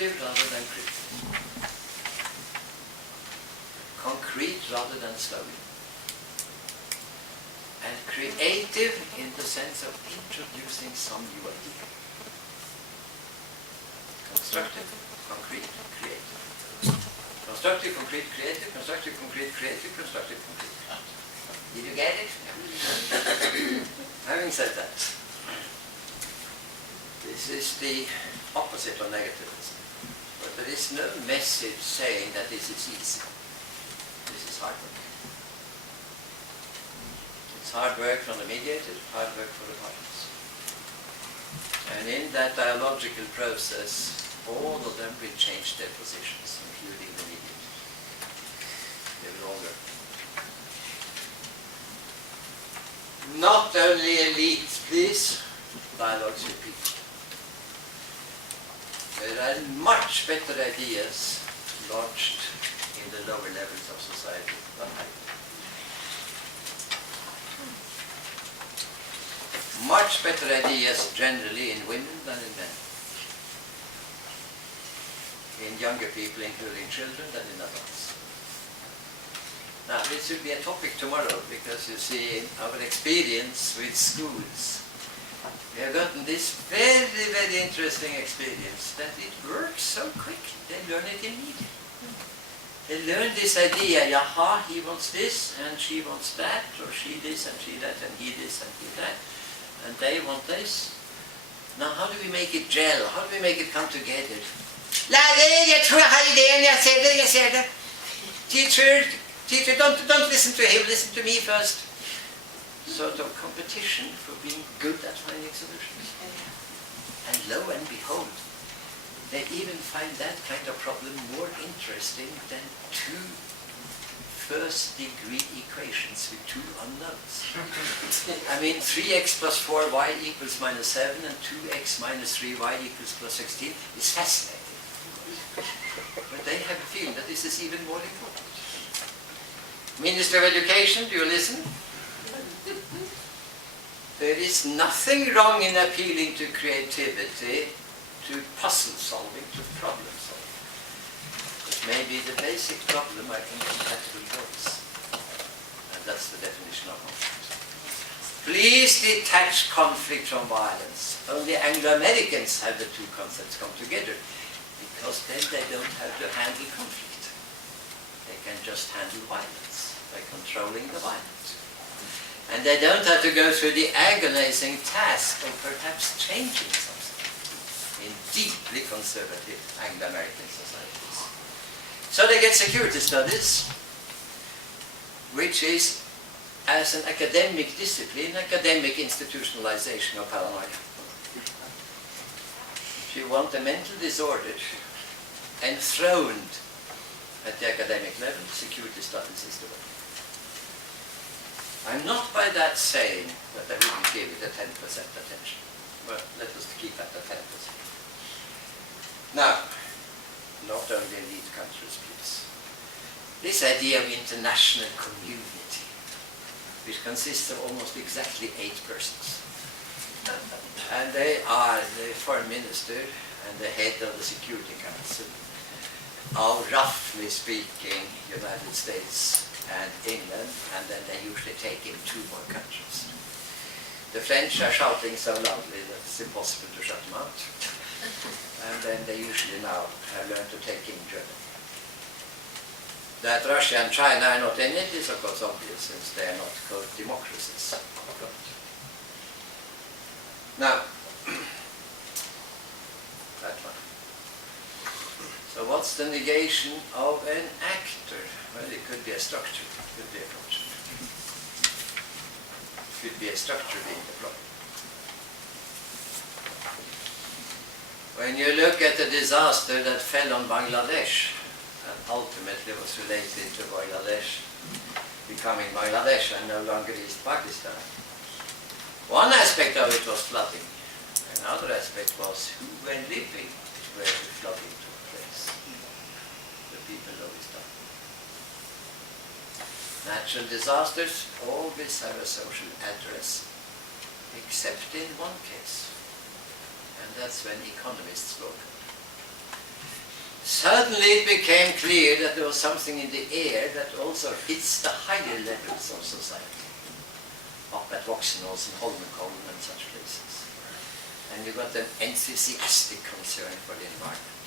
constructive rather than critical. Concrete rather than slowly. And creative in the sense of introducing some new idea. Constructive, concrete, creative. Constructive, concrete, creative, constructive, concrete, creative, constructive, concrete. Did you get it? Having said that, this is the opposite of negativism. But there is no message saying that this is easy. This is hard work. It's hard work from the mediator, hard work for the parties. And in that dialogical process, all of them will change their positions, including the mediator. They will all learn. Not only elites, please, dialogues with people. There are much better ideas lodged in the lower levels of society than higher. Much better ideas generally in women than in men. In younger people, including children, than in adults. Now, this will be a topic tomorrow, because you see, in our experience with schools, we have gotten this very, very interesting experience that it works so quickly. They learn it immediately. They learn this idea, yaha, he wants this, and she wants that, or she this, and she that, and he this, and he that, and they want this. Now, how do we make it gel? How do we make it come together? Lærer, jeg tror jeg har ideen, jeg ser det. Teacher, don't listen to him, listen to me first. Sort of competition for being good at finding solutions. And lo and behold, they even find that kind of problem more interesting than two first-degree equations with two unknowns. I mean, 3x plus 4y equals minus 7 and 2x minus 3y equals plus 16 is fascinating. But they have a feeling that this is even more important. Minister of Education, do you listen? There is nothing wrong in appealing to creativity, to puzzle solving, to problem solving. But maybe the basic problem are incompatible goals. And that's the definition of conflict. Please detach conflict from violence. Only Anglo-Americans have the two concepts come together, because then they don't have to handle conflict. They can just handle violence by controlling the violence. And they don't have to go through the agonizing task of perhaps changing something in deeply conservative Anglo-American societies. So they get security studies, which is, as an academic discipline, academic institutionalization of paranoia. If you want a mental disorder enthroned at the academic level, security studies is the way. I'm not by that saying that I wouldn't give it a 10% attention, but let us keep at the 10%. Now, not only elite countries, please. This idea of international community, which consists of almost exactly 8 persons. And they are the foreign minister and the head of the Security Council of, roughly speaking, United States and England, and then they usually take in 2 more countries. The French are shouting so loudly that it's impossible to shut them out. And then they usually now have learned to take in Germany. That Russia and China are not in it is of course obvious, since they are not called democracies. Now, that one. So what's the negation of an actor? Well, it could be a structure, it could be a project. It could be a structure being deployed. When you look at the disaster that fell on Bangladesh, and ultimately was related to Bangladesh becoming Bangladesh and no longer East Pakistan, one aspect of it was flooding. Another aspect was who were living where the flooding took place. The people of East Pakistan. Natural disasters always have a social address, except in one case, and that's when economists spoke. Suddenly it became clear that there was something in the air that also hits the higher levels of society, up at Voksenkollen and such places. And we got an enthusiastic concern for the environment.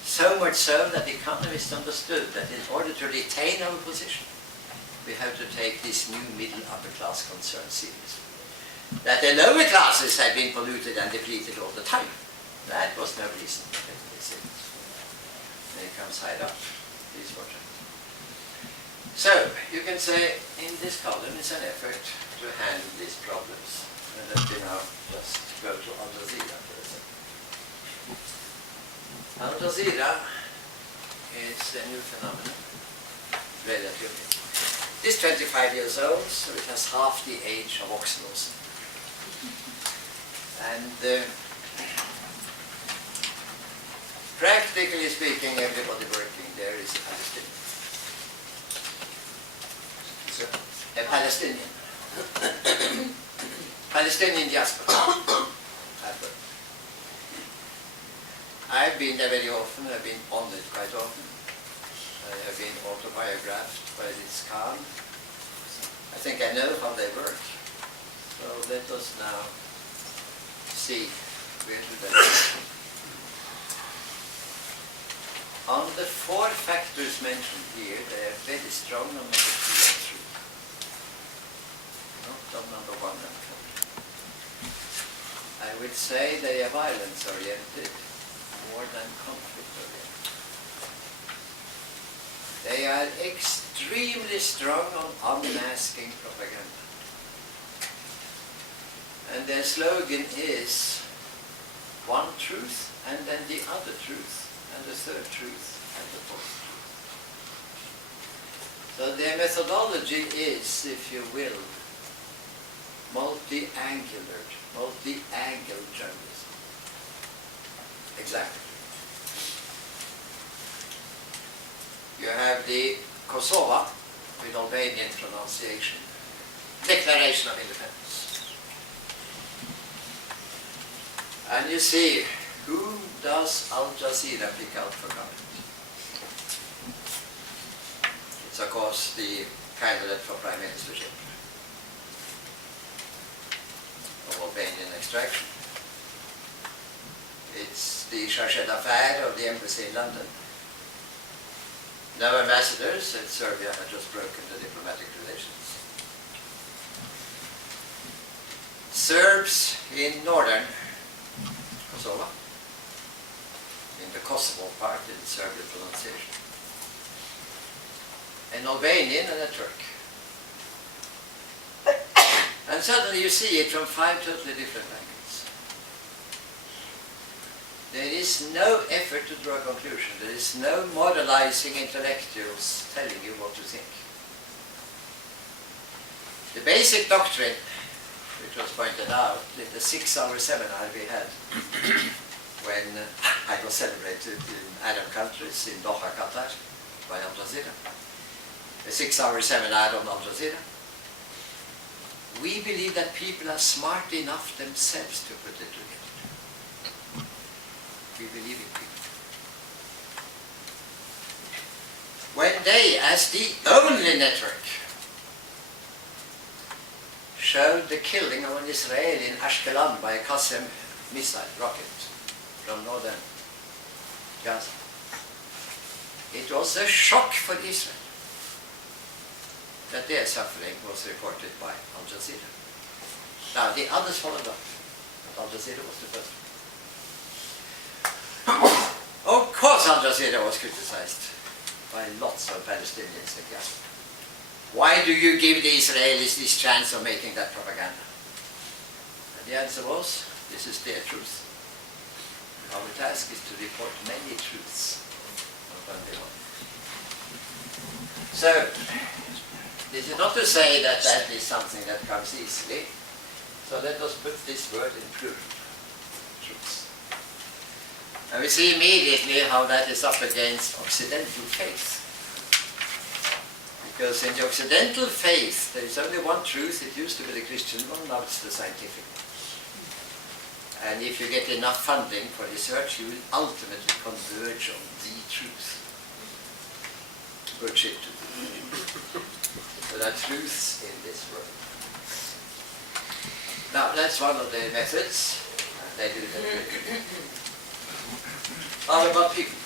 So much so that economists understood that in order to retain our position, we have to take this new middle upper class concern seriously. That the lower classes had been polluted and depleted all the time. That was no reason to take this in. And it comes higher up, this project. So, you can say in this column is an effort to handle these problems. And let me now just go to Al Jazeera for a second. Al Jazeera is a new phenomenon, relatively. It is 25 years old, so it has half the age of Voksenkollen. And practically speaking, everybody working there is a Palestinian. So, a Palestinian. Palestinian diaspora. I've been there very often, I've been on it quite often. I have been autobiographed by this Khan. I think I know how they work. So let us now see where do they go. On the 4 factors mentioned here, they are very strong on number 2 and 3. Not on number 1 and 4. I would say they are violence-oriented more than conflict-oriented. They are extremely strong on unmasking propaganda. And their slogan is one truth, and then the other truth, and the third truth, and the fourth truth. So their methodology is, if you will, multi-angle journalism. Exactly. You have the Kosovo, with Albanian pronunciation, Declaration of Independence. And you see, whom does Al Jazeera pick out for comment? It's of course the candidate for prime ministership of Albanian extraction. It's the chargé d'affaires of the embassy in London. No ambassadors, and Serbia had just broken the diplomatic relations. Serbs in northern Kosovo, in the Kosovo part, in Serbian pronunciation. An Albanian and a Turk. And suddenly you see it from 5 totally different angles. There is no effort to draw a conclusion. There is no moralizing intellectuals telling you what to think. The basic doctrine, which was pointed out in the 6-hour seminar we had when I was celebrated in Arab countries in Doha, Qatar, by Al Jazeera. A 6-hour seminar on Al Jazeera. We believe that people are smart enough themselves to put it together. We believe in people. When they, as the only network, showed the killing of an Israeli in Ashkelon by a Qasem missile rocket from northern Gaza, it was a shock for Israel that their suffering was reported by Al Jazeera. Now, the others followed up, but Al Jazeera was the first. Of course, Al Jazeera was criticized by lots of Palestinians in Gaza. Why do you give the Israelis this chance of making that propaganda? And the answer was, this is their truth. Our task is to report many truths, not only one. So, this is not to say that that is something that comes easily. So let us put this word in plural, truths. And we see immediately how that is up against Occidental faith. Because in the Occidental faith, there is only one truth. It used to be the Christian one, now it's the scientific one. And if you get enough funding for research, you will ultimately converge on bullshit. There are truths in this world. Now, that's one of the methods, and they do that. All about people.